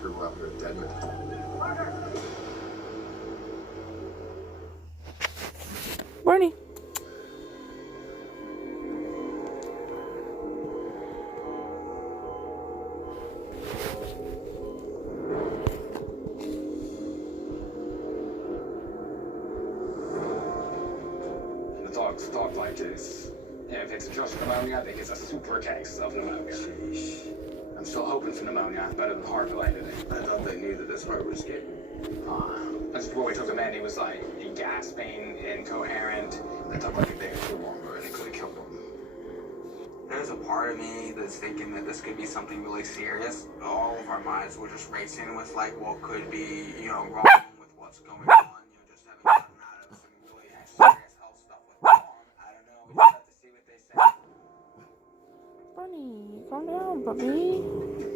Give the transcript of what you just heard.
screw up or a dead man. Bernie. The dog's talk like this. Yeah, if it's just pneumonia, I think it's a super case of pneumonia. Sheesh. I'm still hoping for pneumonia, better than heart-related. I thought they knew that this heart was getting... That's before we took him in, he was like gasping, incoherent. It took like a day or two longer, and it could have killed him. There's a part of me that's thinking that this could be something really serious. All of our minds were just racing with like what could be, wrong with what's going on. Just having gotten out of some really serious health stuff with Mom. I don't know. We just have to see what they say. Bernie, calm down, puppy.